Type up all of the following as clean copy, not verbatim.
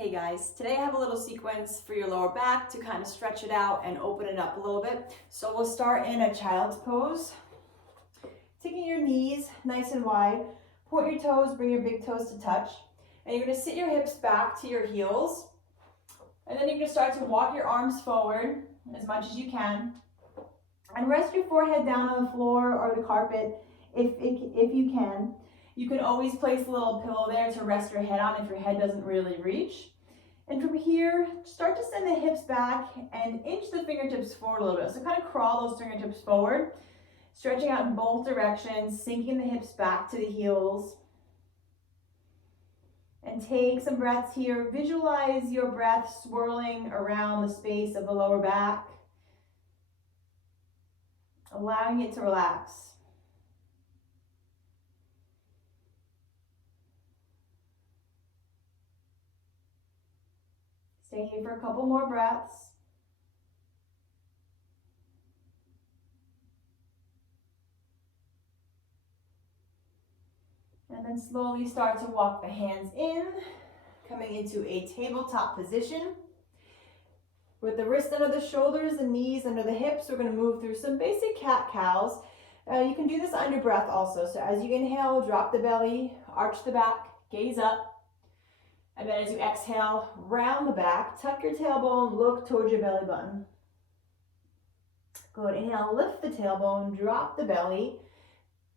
Hey guys, today I have a little sequence for your lower back to kind of stretch it out and open it up a little bit. So we'll start in a child's pose. Taking your knees nice and wide, point your toes, bring your big toes to touch. And you're gonna sit your hips back to your heels. And then you're gonna start to walk your arms forward as much as you can. And rest your forehead down on the floor or the carpet if you can. You can always place a little pillow there to rest your head on if your head doesn't really reach. And from here, start to send the hips back and inch the fingertips forward a little bit. So kind of crawl those fingertips forward, stretching out in both directions, sinking the hips back to the heels. And take some breaths here. Visualize your breath swirling around the space of the lower back, allowing it to relax. Stay here for a couple more breaths. And then slowly start to walk the hands in, coming into a tabletop position. With the wrist under the shoulders, the knees under the hips, we're going to move through some basic cat-cows. You can do this under breath also. So as you inhale, drop the belly, arch the back, gaze up. And then as you exhale, round the back, tuck your tailbone, look towards your belly button. Good, inhale, lift the tailbone, drop the belly.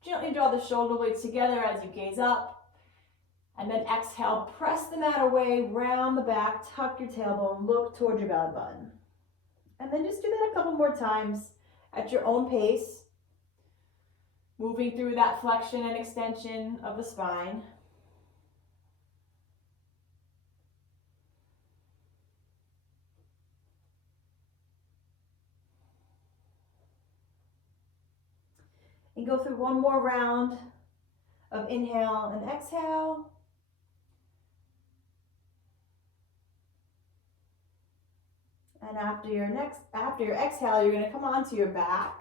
Gently draw the shoulder blades together as you gaze up. And then exhale, press the mat away, round the back, tuck your tailbone, look towards your belly button. And then just do that a couple more times at your own pace, moving through that flexion and extension of the spine. And go through one more round of inhale and exhale. And after your exhale, you're going to come onto your back.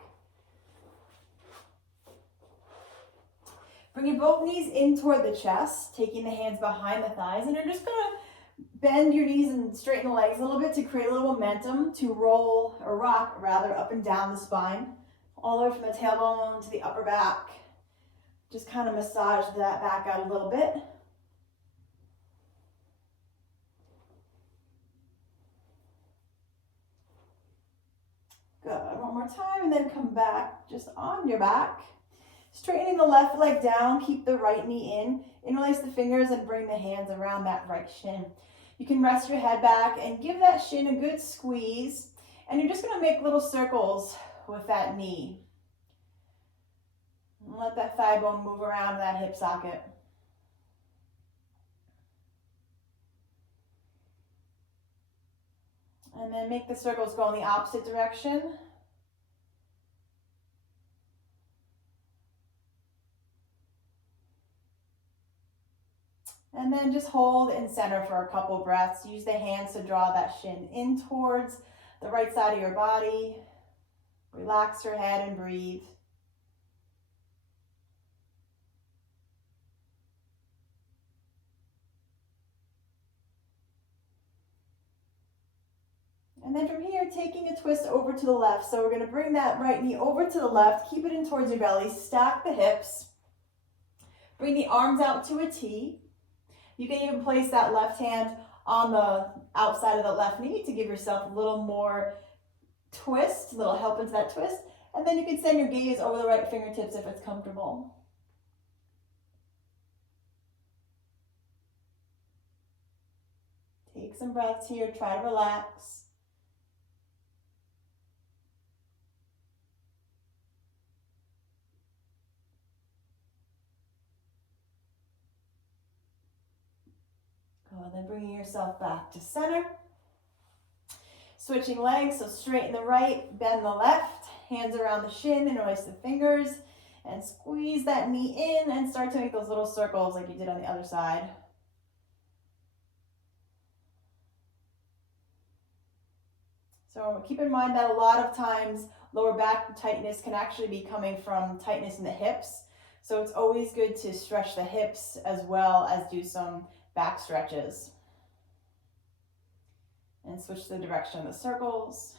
Bringing both knees in toward the chest, taking the hands behind the thighs, and you're just going to bend your knees and straighten the legs a little bit to create a little momentum to roll or rock rather up and down the spine, all the way from the tailbone to the upper back. Just kind of massage that back out a little bit. Good, one more time, and then come back just on your back. Straightening the left leg down, keep the right knee in. Interlace the fingers and bring the hands around that right shin. You can rest your head back and give that shin a good squeeze. And you're just gonna make little circles with that knee. And let that thigh bone move around that hip socket. And then make the circles go in the opposite direction. And then just hold in center for a couple breaths. Use the hands to draw that shin in towards the right side of your body. Relax your head and breathe. And then from here, taking a twist over to the left. So we're going to bring that right knee over to the left. Keep it in towards your belly. Stack the hips. Bring the arms out to a T. You can even place that left hand on the outside of the left knee to give yourself a little more twist, a little help into that twist. And then you can send your gaze over the right fingertips if it's comfortable. Take some breaths here. Try to relax. And then bringing yourself back to center. Switching legs, so straighten the right, bend the left, hands around the shin, interlace the fingers, and squeeze that knee in and start to make those little circles like you did on the other side. So keep in mind that a lot of times lower back tightness can actually be coming from tightness in the hips. So it's always good to stretch the hips as well as do some back stretches. And switch the direction of the circles.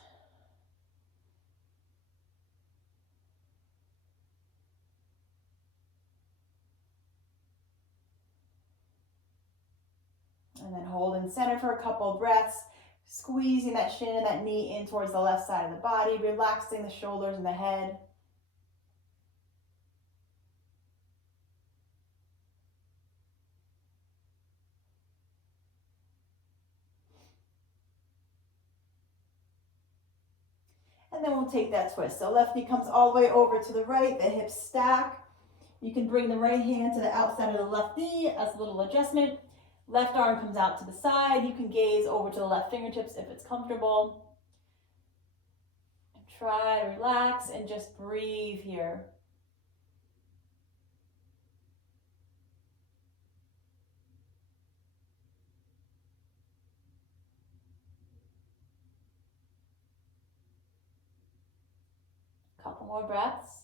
And then hold in center for a couple of breaths, squeezing that shin and that knee in towards the left side of the body, relaxing the shoulders and the head. And then we'll take that twist. So left knee comes all the way over to the right, the hips stack. You can bring the right hand to the outside of the left knee as a little adjustment. Left arm comes out to the side. You can gaze over to the left fingertips if it's comfortable. And try to relax and just breathe here. Couple more breaths.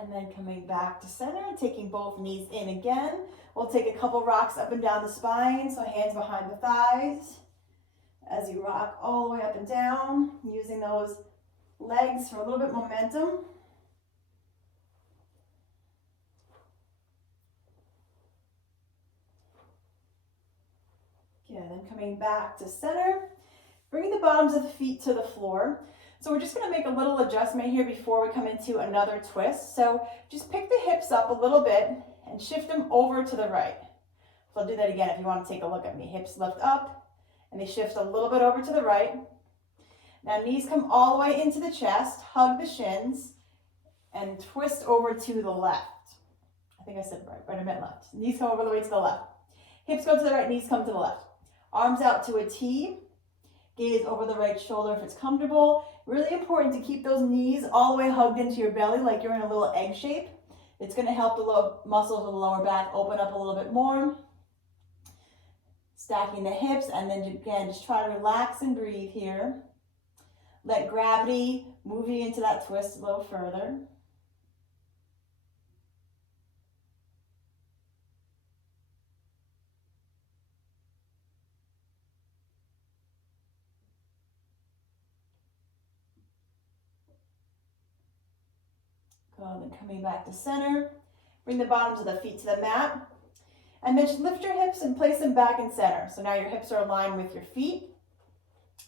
And then coming back to center, taking both knees in again. We'll take a couple rocks up and down the spine, so hands behind the thighs. As you rock all the way up and down, using those legs for a little bit momentum. Good, then coming back to center, bringing the bottoms of the feet to the floor. So we're just going to make a little adjustment here before we come into another twist. So just pick the hips up a little bit and shift them over to the right. So I'll do that again if you want to take a look at me. Hips lift up and they shift a little bit over to the right. Now knees come all the way into the chest, hug the shins, and twist over to the left. I think I said right, I meant left. Knees come over the way to the left. Hips go to the right, knees come to the left. Arms out to a T. Gaze over the right shoulder if it's comfortable. Really important to keep those knees all the way hugged into your belly like you're in a little egg shape. It's going to help the muscles of the lower back open up a little bit more. Stacking the hips, and then again, just try to relax and breathe here. Let gravity move you into that twist a little further. Then coming back to center, bring the bottoms of the feet to the mat, and then just lift your hips and place them back in center. So now your hips are aligned with your feet.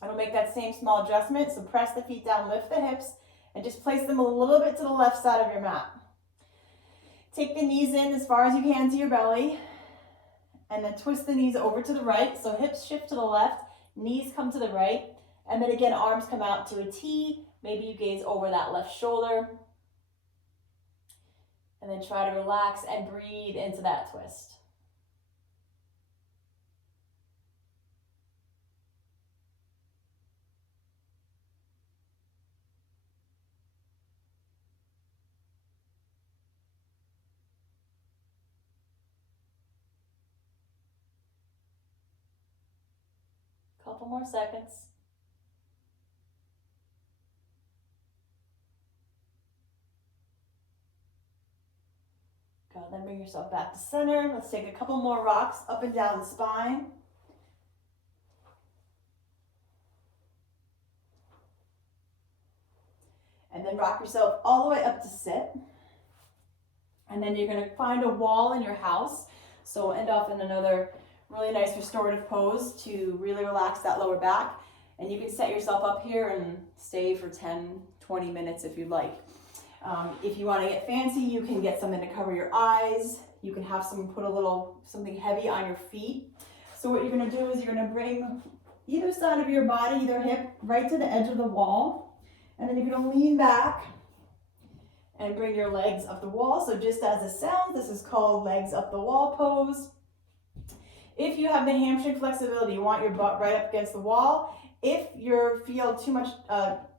And we'll make that same small adjustment. So press the feet down, lift the hips, and just place them a little bit to the left side of your mat. Take the knees in as far as you can to your belly, and then twist the knees over to the right. So hips shift to the left, knees come to the right, and then again, arms come out to a T. Maybe you gaze over that left shoulder. And then try to relax and breathe into that twist. Couple more seconds. Go, then bring yourself back to center. Let's take a couple more rocks up and down the spine. And then rock yourself all the way up to sit. And then you're going to find a wall in your house. So we'll end off in another really nice restorative pose to really relax that lower back. And you can set yourself up here and stay for 10, 20 minutes if you'd like. If you want to get fancy, you can get something to cover your eyes. You can have someone put something heavy on your feet. So what you're going to do is you're going to bring either side of your body, either hip, right to the edge of the wall. And then you're going to lean back and bring your legs up the wall. So just as it sounds, this is called legs up the wall pose. If you have the hamstring flexibility, you want your butt right up against the wall. If you feel too much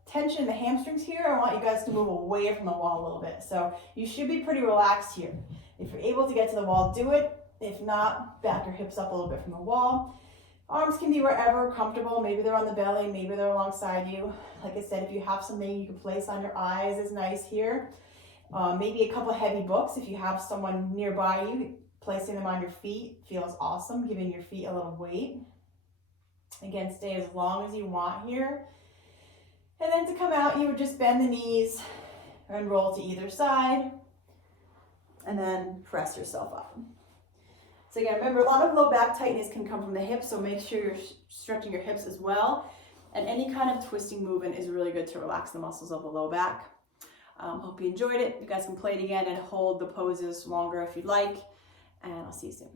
tension in the hamstrings here, I want you guys to move away from the wall a little bit. So you should be pretty relaxed here. If you're able to get to the wall, do it. If not, back your hips up a little bit from the wall. Arms can be wherever comfortable. Maybe they're on the belly, maybe they're alongside you. Like I said, if you have something you can place on your eyes is nice here. Maybe a couple heavy books if you have someone nearby you. Placing them on your feet feels awesome, giving your feet a little weight. Again, stay as long as you want here. And then to come out, you would just bend the knees and roll to either side. And then press yourself up. So again, remember, a lot of low back tightness can come from the hips, so make sure you're stretching your hips as well. And any kind of twisting movement is really good to relax the muscles of the low back. Hope you enjoyed it. You guys can play it again and hold the poses longer if you'd like. And I'll see you soon.